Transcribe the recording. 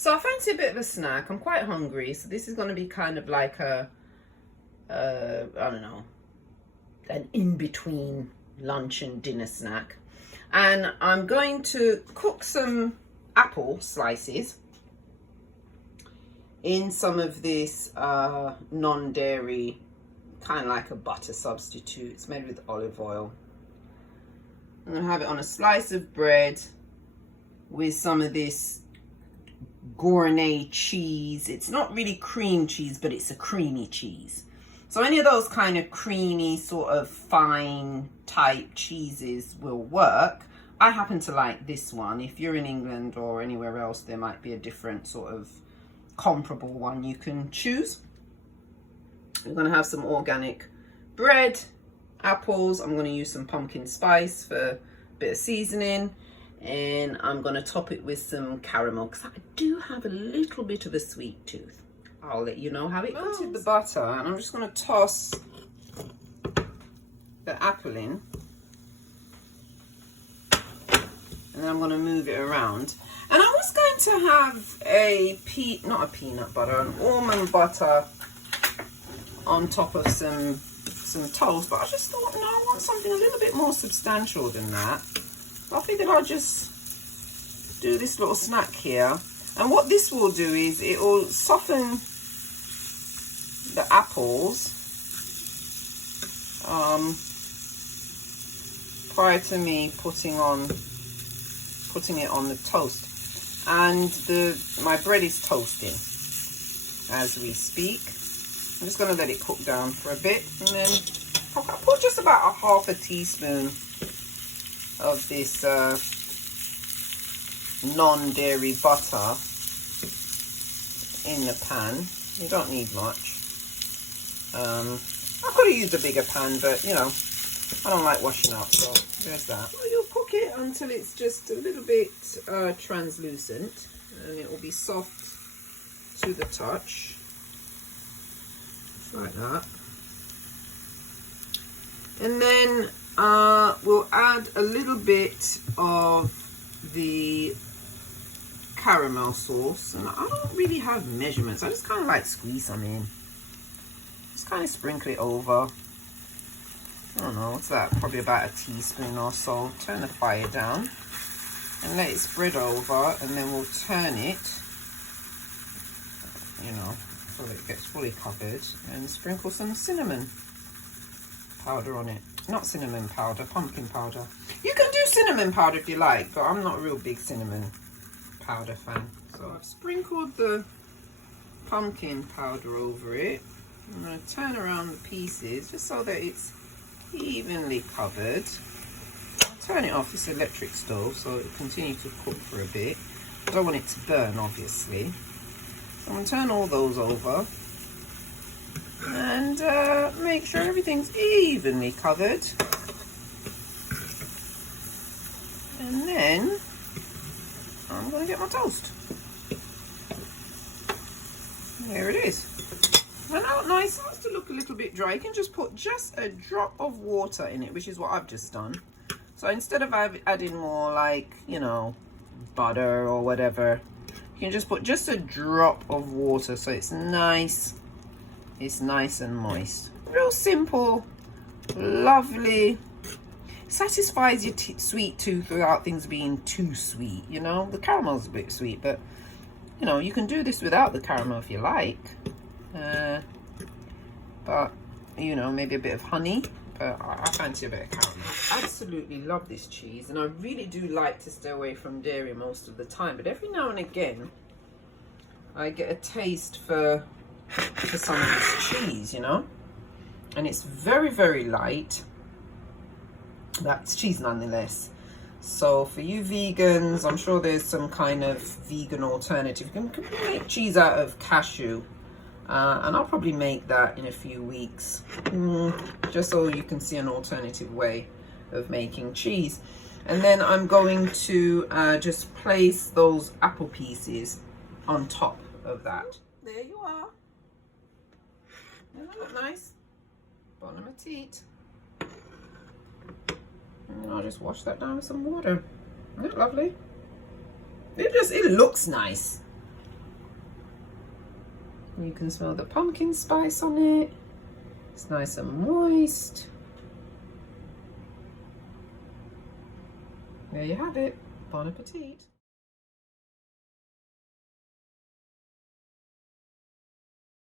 So I fancy a bit of a snack. I'm quite hungry, so this is going to be kind of like I don't know, an in-between lunch and dinner snack. And I'm going to cook some apple slices in some of this non-dairy, kind of like a butter substitute. It's made with olive oil. I'm going to have it on a slice of bread with some of this Gournay cheese. It's not really cream cheese, but it's a creamy cheese. So any of those kind of creamy, sort of fine type cheeses will work. I happen to like this one. If you're in England or anywhere else, there might be a different sort of comparable one you can choose. I'm going to have some organic bread, apples. I'm going to use some pumpkin spice for a bit of seasoning. And I'm going to top it with some caramel because I do have a little bit of a sweet tooth. I'll let you know how it goes. The butter, and I'm just going to toss the apple in. And then I'm going to move it around. And I was going to have not a peanut butter, an almond butter on top of some toast. But I just thought, no, I want something a little bit more substantial than that. I figured I'll just do this little snack here. And what this will do is it will soften the apples prior to me putting it on the toast. And my bread is toasting as we speak. I'm just going to let it cook down for a bit, and then I'll put just about a half a teaspoon of this non-dairy butter in the pan. You don't need much. I could have used a bigger pan, but you know, I don't like washing up, so there's that. Well, you'll cook it until it's just a little bit translucent, and it will be soft to the touch, just like that. And then we'll add a little bit of the caramel sauce, and I don't really have measurements. I just kind of like squeeze some in. Just kind of sprinkle it over. I don't know, what's that? Probably about a teaspoon or so. Turn the fire down and let it spread over, and then we'll turn it, you know, so that it gets fully covered, and sprinkle some cinnamon powder on it. Not cinnamon powder, pumpkin powder. You can do cinnamon powder if you like, but I'm not a real big cinnamon powder fan. So I've sprinkled the pumpkin powder over it. I'm going to turn around the pieces just so that it's evenly covered. I'll turn it off this electric stove so it'll continue to cook for a bit. I don't want it to burn, obviously. So I'm going to turn all those over and make sure everything's evenly covered. And then I'm going to get my toast. There it is. And how nice, it has to look a little bit dry. You can just put just a drop of water in it, which is what I've just done. So instead of adding more, like, you know, butter or whatever, you can just put just a drop of water so it's nice. It's nice and moist. Real simple, lovely. Satisfies your sweet tooth without things being too sweet, you know. The caramel's a bit sweet, but, you know, you can do this without the caramel if you like. But, you know, maybe a bit of honey. But I fancy a bit of caramel. I absolutely love this cheese, and I really do like to stay away from dairy most of the time. But every now and again, I get a taste for some of this cheese, you know, and it's very, very light. That's cheese nonetheless. So for you vegans, I'm sure there's some kind of vegan alternative. You can make cheese out of cashew, and I'll probably make that in a few weeks, just so you can see an alternative way of making cheese. And then I'm going to just place those apple pieces on top of that. There you are. Doesn't that look nice? Bon appetit. And I'll just wash that down with some water. Isn't that lovely? It looks nice. You can smell the pumpkin spice on it. It's nice and moist. There you have it. Bon appetit.